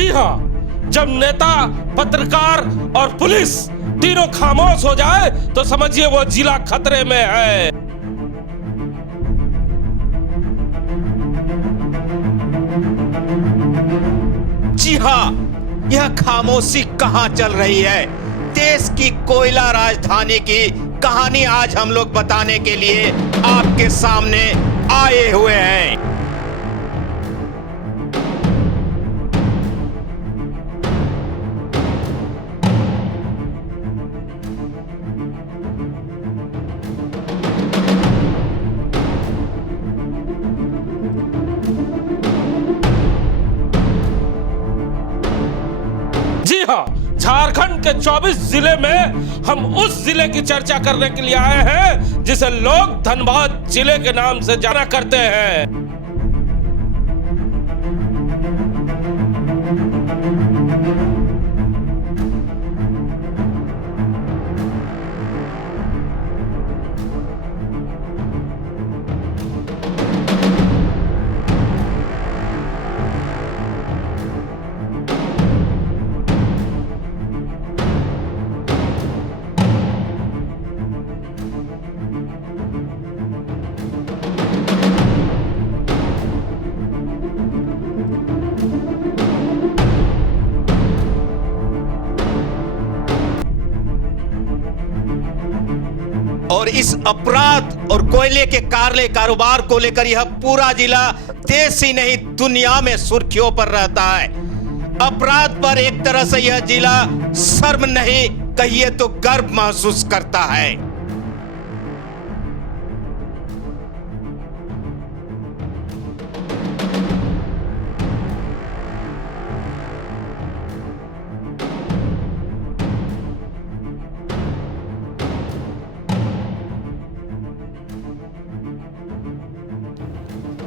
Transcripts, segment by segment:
जी हाँ, जब नेता, पत्रकार और पुलिस तीनों खामोश हो जाए तो समझिए वो जिला खतरे में है। जी हाँ, यह खामोशी कहां चल रही है। देश की कोयला राजधानी की कहानी आज हम लोग बताने के लिए आपके सामने आए हुए हैं। जी हाँ, झारखंड के 24 जिले में हम उस जिले की चर्चा करने के लिए आए हैं जिसे लोग धनबाद जिले के नाम से जाना करते हैं। और इस अपराध और कोयले के काले कारोबार को लेकर यह पूरा जिला देश ही नहीं दुनिया में सुर्खियों पर रहता है। अपराध पर एक तरह से यह जिला शर्म नहीं कहिए तो गर्व महसूस करता है।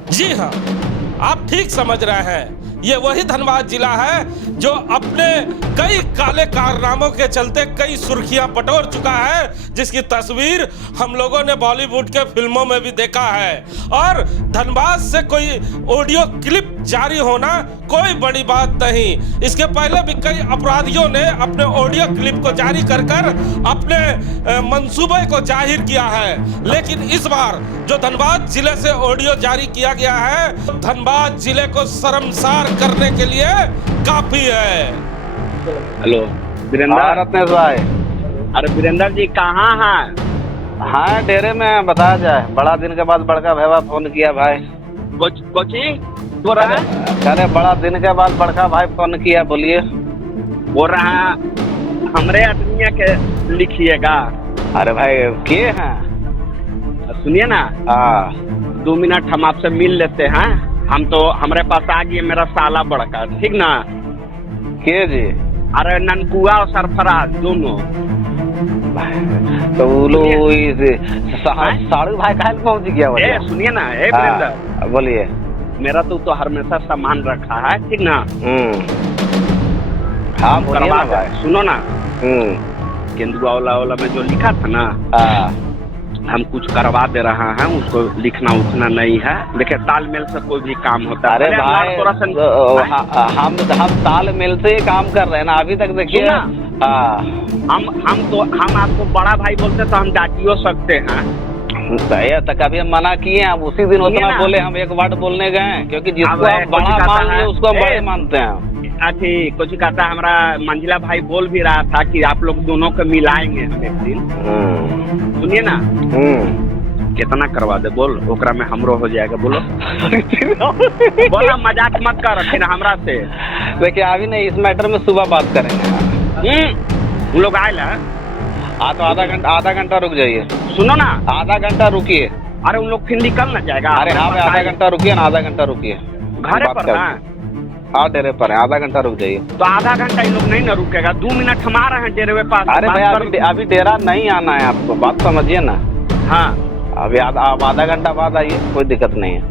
जी हाँ, आप ठीक समझ रहे हैं, ये वही धनबाद जिला है जो अपने कई काले कारनामों के चलते कई सुर्खियां बटोर चुका है, जिसकी तस्वीर हम लोगों ने बॉलीवुड के फिल्मों में भी देखा है। और धनबाद से कोई ऑडियो क्लिप जारी होना कोई बड़ी बात नहीं। इसके पहले भी कई अपराधियों ने अपने ऑडियो क्लिप को जारी कर अपने मंसूबे को जाहिर किया है, लेकिन इस बार जो धनबाद जिले से ऑडियो जारी किया गया है, धनबाद जिले को शर्मसार करने के लिए काफी है। हेलो वीरेंद्र रत्नेश भाई। अरे वीरेंद्र जी कहाँ हैं? हाँ, डेरे में बताया जाए। बड़ा दिन के बाद बड़का भैया फोन किया भाई। कोची बोल रहा है? अरे बड़ा दिन के बाद बड़का भाई फोन किया, बोलिए। बोल रहा है हमरे आदमिया के लिखिएगा। अरे भाई के हैं? सुनिए ना, हाँ 2 मिनट हम आपसे मिल लेते हैं। हम तो हमारे पास आ गए मेरा साला बड़का, ठीक ना? के जी? अरे ननकुआ और सरफराज दोनों। तो वो लोग साड़ू भाई कहाँ पहुँच गया? सुनिए ना, वीरेंद्र बोलिए। मेरा तो हमेशा सामान रखा है, ठीक ना? हाँ बोलिए ना भाई। सुनो ना, केंदुआ वाला में जो लिखा था ना, हम कुछ करवा दे रहा है, उसको लिखना उठना नहीं है। देखिए तालमेल से कोई भी काम होता है। अरे भाई हम तालमेल से काम कर रहे हैं ना अभी तक। देखिए हम आपको बड़ा भाई बोलते तो हम डांटियो सकते हैं। सही है, तो कभी हम मना किए हैं? अब उसी दिन उतना बोले, हम एक वर्ड बोलने गए, क्योंकि जिसको हम बड़ा मान लिए उसको हम बड़े मानते हैं। ठीक, कुछ कहता है। हमारा मंजिला भाई बोल भी रहा था कि आप लोग दोनों को मिलाएंगे हम एक दिन। सुनिए ना, कितना करवा दे बोल, ओकरा में हमरो हो जाएगा। बोलो बोला, मजाक मत कर फिर हमरा से। देखिए अभी नहीं, इस मैटर में सुबह बात करेंगे। उन लोग आए ला। हाँ तो आधा घंटा रुक जाइए। सुनो ना, आधा घंटा रुकिए। अरे उन लोग फिर निकल ना जाएगा। अरे हाँ आधा घंटा रुकिए ना, आधा घंटा रुकिए। घर पर ना? हाँ डेरे पर है, आधा घंटा रुक जाइए। तो आधा घंटा इन लोग नहीं ना रुकेगा? 2 मिनट हम आ रहे हैं डेरे के पास। अरे भाई अभी डेरा नहीं आना है आपको, बात समझिए ना। हाँ अभी आप आधा घंटा बाद आइए, कोई दिक्कत नहीं है।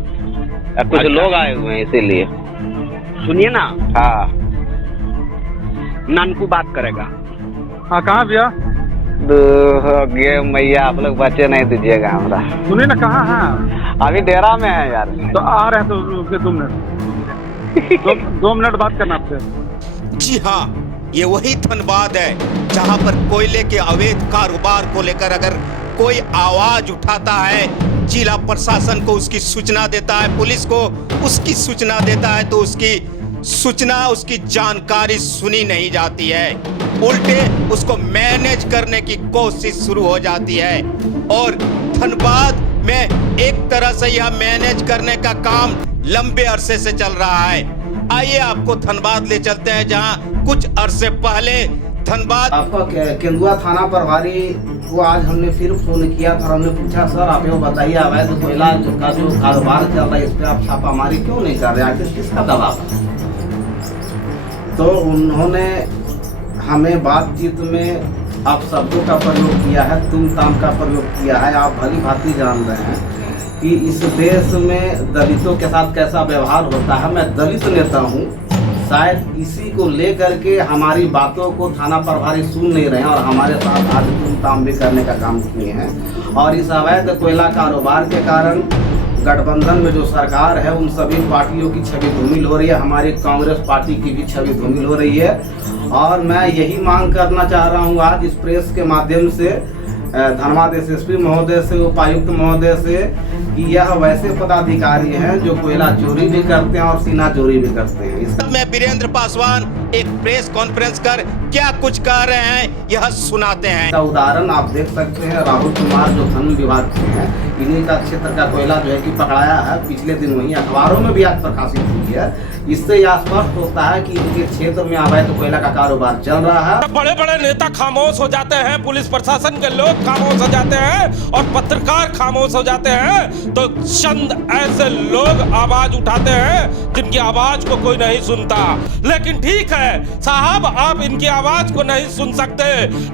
कुछ लोग आए हुए हैं इसीलिए। सुनिए ना, हाँ ननकू बात करेगा। हाँ कहाँ भैया? मैया आप लोग बच्चे नहीं दीजिएगा हमरा। सुनिए ना, कहाँ है? अभी डेरा में है यार। तो आ रहे हैं तो 2 मिनट 2 मिनट बात करना आपसे। जी हाँ, ये वही धनबाद है जहां पर कोयले के अवैध कारोबार को लेकर अगर कोई आवाज उठाता है, जिला प्रशासन को उसकी सूचना देता है, पुलिस को उसकी सूचना देता है, तो उसकी सूचना, उसकी जानकारी सुनी नहीं जाती है, उल्टे उसको मैनेज करने की कोशिश शुरू हो जाती है। और धनबाद में एक तरह से यह मैनेज करने का काम लंबे अरसे से चल रहा है। आइए आपको धनबाद ले चलते हैं, जहां कुछ अरसे पहले धनबाद आपका केंदुआ थाना प्रभारी को आज हमने फिर फोन किया था। हमने पूछा, सर आप ये बताइए अवैध कोयला का जो कारोबार चल रहा है, इस पर आप छापामारी क्यों नहीं कर रहे, आखिर किसका दबाव है? तो उन्होंने हमें बातचीत में आप शब्दों का प्रयोग किया है, तुम ताम का प्रयोग किया है। आप भली भांति जान रहे हैं कि इस देश में दलितों के साथ कैसा व्यवहार होता है। मैं दलित नेता हूँ, शायद इसी को लेकर के हमारी बातों को थाना प्रभारी सुन नहीं रहे हैं और हमारे साथ आज तुम ताम भी करने का काम किए हैं। और इस अवैध कोयला कारोबार के कारण गठबंधन में जो सरकार है, उन सभी पार्टियों की छवि धूमिल हो रही है, हमारी कांग्रेस पार्टी की भी छवि धूमिल हो रही है। और मैं यही मांग करना चाह रहा हूँ आज इस प्रेस के माध्यम से धनबाद एसएसपी महोदय से, उपायुक्त महोदय से, कि यह वैसे पदाधिकारी हैं जो कोयला चोरी भी करते हैं और सीना चोरी भी करते हैं। इस में वीरेंद्र पासवान एक प्रेस कॉन्फ्रेंस कर क्या कुछ कह रहे हैं, यह सुनाते हैं। उदाहरण आप देख सकते हैं, राहुल कुमार जो वन विभाग के हैं, इन्हीं का क्षेत्र का कोयला जो है कि पकड़ाया है, पिछले दिन वही अखबारों में भी आज प्रकाशित हुई है। इससे यह स्पष्ट होता है कि इनके क्षेत्र में अवैध कोयला का कारोबार चल रहा है। बड़े बड़े नेता खामोश हो जाते हैं, पुलिस प्रशासन के लोग खामोश हो जाते हैं और पत्रकार खामोश हो जाते हैं, तो चंद ऐसे लोग आवाज उठाते हैं जिनकी आवाज को कोई नहीं सुनता। लेकिन ठीक है साहब, आप इनकी आवाज को नहीं सुन सकते,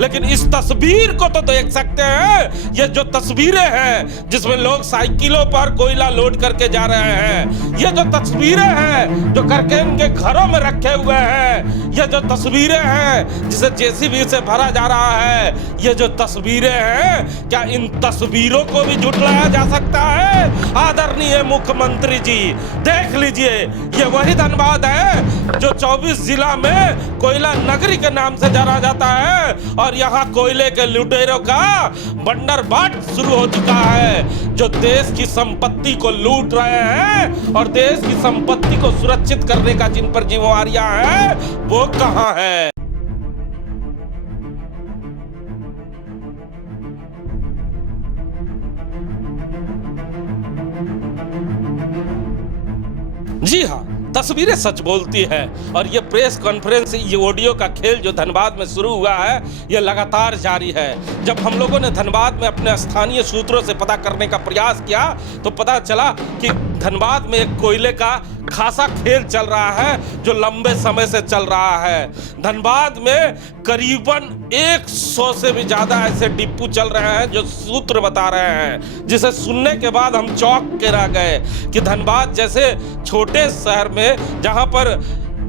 लेकिन इस तस्वीर को तो देख सकते हैं। ये जो तस्वीरें हैं जिसमें लोग साइकिलों पर कोयला लोड करके जा रहे हैं, ये जो तस्वीरें हैं जो करके इनके घरों में रखे हुए हैं, ये जो तस्वीरें हैं जिसे जेसीबी से भरा जा रहा है, ये जो तस्वीरें हैं, क्या इन तस्वीरों को भी झुठलाया जा सकता है? आदरणीय मुख्यमंत्री जी, देख लीजिए, ये वही धनबाद है जो 24 जिला में कोयला नगरी के नाम से जाना जाता है और यहाँ कोयले के लुटेरों का बंदरबाट शुरू हो चुका है, जो देश की संपत्ति को लूट रहे हैं और देश की संपत्ति को सुरक्षित करने का जिन पर जिम्मेवारियां हैं, वो कहां है? जी हाँ, तस्वीरें सच बोलती है। और ये प्रेस कॉन्फ्रेंस, ये ऑडियो का खेल जो धनबाद में शुरू हुआ है, ये लगातार जारी है। जब हम लोगों ने धनबाद में अपने स्थानीय सूत्रों से पता करने का प्रयास किया तो पता चला कि धनबाद में एक कोयले का खासा खेल चल रहा है जो लंबे समय से चल रहा है। धनबाद में करीबन 100 से भी ज्यादा ऐसे डिपो चल रहे हैं जो सूत्र बता रहे हैं, जिसे सुनने के बाद हम चौंक के रह गए कि धनबाद जैसे छोटे शहर में जहां पर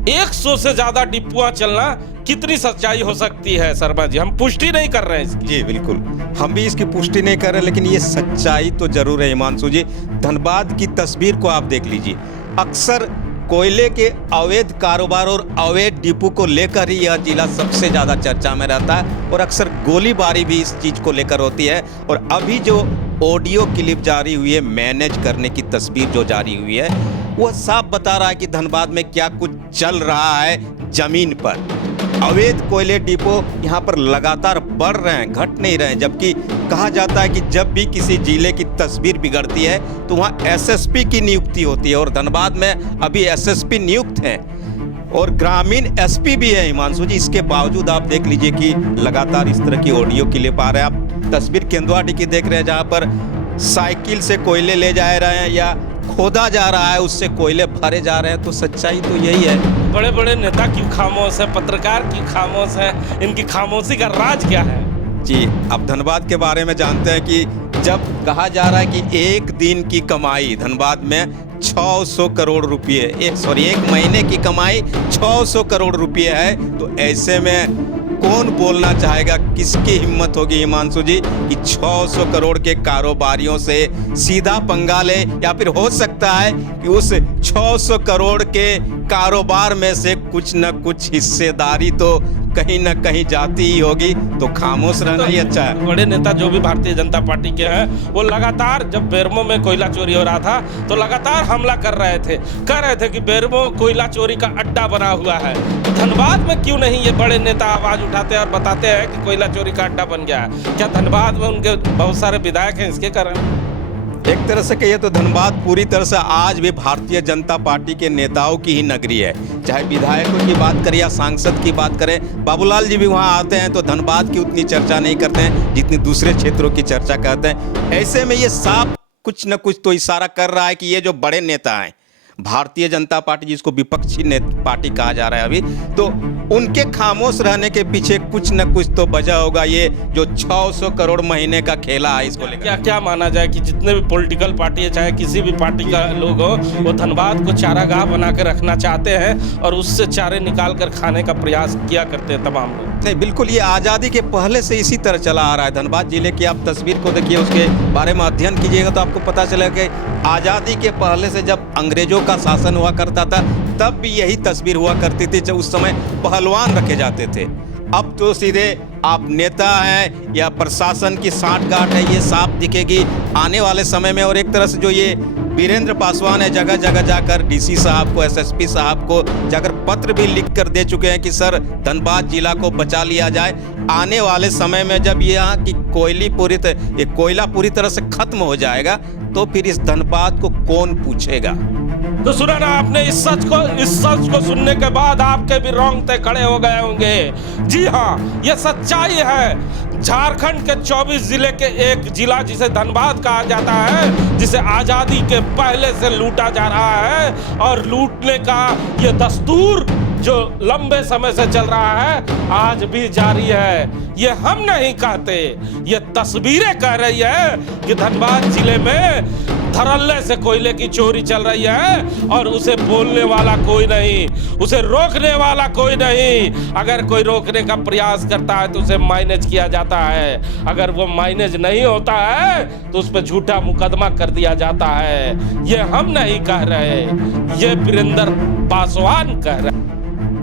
100 से ज्यादा डिपुआ चलना कितनी सच्चाई हो सकती है? शर्मा जी, हम पुष्टि नहीं कर रहे हैं इसकी। जी बिल्कुल, हम भी इसकी पुष्टि नहीं कर रहे, लेकिन ये सच्चाई तो जरूर है हिमांशु जी। धनबाद की तस्वीर को आप देख लीजिए, अक्सर कोयले के अवैध कारोबार और अवैध डिपो को लेकर ही यह जिला सबसे ज्यादा चर्चा में रहता है और अक्सर गोलीबारी भी इस चीज को लेकर होती है। और अभी जो ऑडियो क्लिप जारी हुई है, मैनेज करने की तस्वीर जो जारी हुई है, वह साफ बता रहा है कि धनबाद में क्या कुछ चल रहा है जमीन पर। अवैध कोयले डिपो यहाँ पर लगातार बढ़ रहे हैं, घट नहीं रहे हैं। जबकि कहा जाता है कि जब भी किसी जिले की तस्वीर बिगड़ती है तो वहाँ एसएसपी की नियुक्ति होती है और धनबाद में अभी एसएसपी नियुक्त हैं और ग्रामीण एसपी भी है हिमांशु जी। इसके बावजूद आप देख लीजिए कि लगातार इस तरह की ऑडियो क्लिप आ रहे हैं। आप तस्वीर केंदुआडी की देख रहे हैं, जहाँ पर साइकिल से कोयले ले जा रहे हैं या खोदा जा रहा है, उससे कोयले भरे जा रहे हैं। तो सच्चाई तो यही है। बड़े बड़े नेता क्यों खामोश है, पत्रकार क्यों खामोश है, इनकी खामोशी का राज क्या है? जी, अब धनबाद के बारे में जानते हैं कि जब कहा जा रहा है कि एक दिन की कमाई धनबाद में 600 करोड़ रुपये, एक महीने की कमाई 600 करोड़ रुपये है, तो ऐसे में कौन बोलना चाहेगा किसकी हिम्मत होगी हिमांशु जी कि 600 करोड़ के कारोबारियों से सीधा पंगा ले, या फिर हो सकता है कि उस 600 करोड़ के कारोबार में से कुछ न कुछ हिस्सेदारी तो कहीं न कहीं जाती ही होगी, तो खामोश रहना ही अच्छा है। बड़े नेता जो भी भारतीय जनता पार्टी के हैं वो लगातार, जब बेरमो में कोयला चोरी हो रहा था तो लगातार हमला कर रहे थे, कह रहे थे कि बेरमो कोयला चोरी का अड्डा बना हुआ है। तो धनबाद में क्यों नहीं ये बड़े नेता आवाज उठाते हैं और बताते हैं कि कोयला चोरी का अड्डा बन गया है? क्या धनबाद में उनके बहुत सारे विधायक हैं इसके कारण? एक तरह से कहिए तो धनबाद पूरी तरह से आज भी भारतीय जनता पार्टी के नेताओं की ही नगरी है। चाहे विधायकों की बात करें या सांसद की बात करें, बाबूलाल जी भी वहाँ आते हैं तो धनबाद की उतनी चर्चा नहीं करते हैं जितनी दूसरे क्षेत्रों की चर्चा करते हैं। ऐसे में ये साफ कुछ न कुछ तो इशारा कर रहा है कि ये जो बड़े नेता हैं भारतीय जनता पार्टी, जिसको विपक्षी पार्टी कहा जा रहा है अभी, तो उनके खामोश रहने के पीछे कुछ न कुछ तो वजह होगा। ये जो 600 करोड़ महीने का खेला है इसको लेकर क्या माना जाए कि जितने भी पॉलिटिकल पार्टी है, चाहे किसी भी पार्टी का लोग हो, वो धनबाद को चारागाह बना के रखना चाहते हैं और उससे चारे निकाल कर खाने का प्रयास किया करते हैं तमाम लोग। नहीं, बिल्कुल ये आज़ादी के पहले से इसी तरह चला आ रहा है। धनबाद जिले की आप तस्वीर को देखिए, उसके बारे में अध्ययन कीजिएगा तो आपको पता चलेगा कि आज़ादी के पहले से जब अंग्रेजों का शासन हुआ करता था तब भी यही तस्वीर हुआ करती थी। जब उस समय पहलवान रखे जाते थे, अब तो सीधे आप नेता हैं या प्रशासन की साठगांठ है, ये साफ दिखेगी आने वाले समय में। और एक तरह से जो ये वीरेंद्र पासवान है, जगह जगह जाकर डीसी साहब को, एसएसपी साहब को जाकर पत्र भी लिख कर दे चुके हैं कि सर धनबाद जिला को बचा लिया जाए। आने वाले समय में जब ये यहाँ की कोयला पूरी तरह से खत्म हो जाएगा तो फिर इस धनबाद को कौन पूछेगा? तो सुना ना आपने, इस सच को सुनने के बाद आपके भी रोंगटे खड़े हो गए होंगे। जी हाँ, ये सच्चाई है। झारखंड के 24 जिले के एक जिला जिसे धनबाद कहा जाता है, जिसे आजादी के पहले से लूटा जा रहा है और लूटने का ये दस्तूर जो लंबे समय से चल रहा है आज भी जारी है। ये हम नहीं कहते, ये तस्वीरें कह रही है कि धनबाद जिले में धड़ल्ले से कोयले की चोरी चल रही है और उसे बोलने वाला कोई नहीं, उसे रोकने वाला कोई नहीं। अगर कोई रोकने का प्रयास करता है तो उसे माइनेज किया जाता है, अगर वो माइनेज नहीं होता है तो उस पर झूठा मुकदमा कर दिया जाता है। ये हम नहीं कह रहे, ये वीरेंद्र पासवान कह रहे।